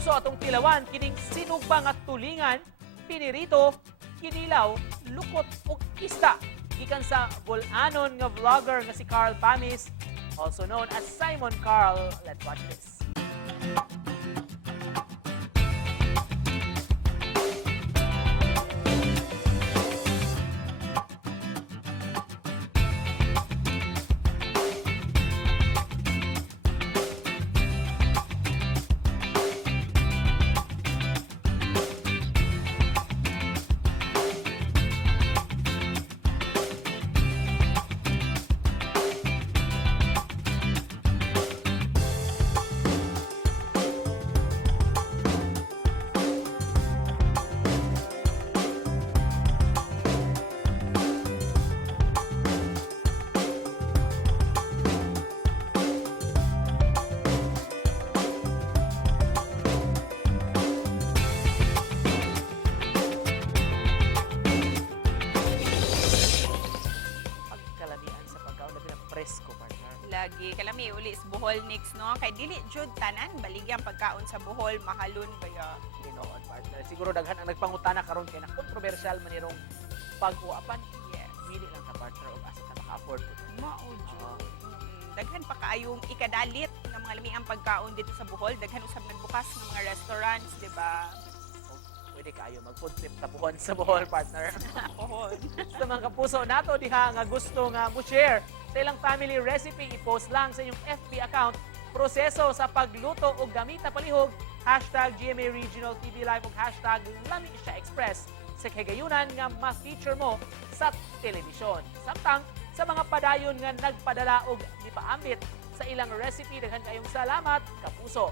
kapuso atong Tilawan kining sinugbang at tulingan, pinirito, kinilaw, lukot ug isda. Gikan sa Bol-anon nga vlogger nga si Carl Pamis, also known as Simon Carl. Let's watch this. Presko, partner. Lagi kalami uli sa buhol next no kay dili jud tanan baligyan pagkaon sa buhol mahalon kaya Ginoon, partner. Siguro daghan ang nagpangutana karon kay na kontrobersyal man irong pag-uapan. yes Pili lang ka, partner, og asa ka maka-afford ko. mao jud. Daghan pa kaayong ikadalit nga mga lamiang pagkaon dito sa buhol, daghan usab nagbukas ng mga restaurants, di ba? Pwede kayo mag-food trip sa Bohol, partner. Buhol. Sa mga kapuso nato diha nga gusto nga mo-share sa ilang family recipe, i-post lang sa inyong FB account proseso sa pagluto o gamita palihog, #GMA Regional TV Live o #Lami Syah Express sa kagayunan nga ma-feature mo sa telebisyon. Samtang sa mga padayon nga nagpadala og nipaambit sa ilang recipe, daghan kayong salamat, kapuso.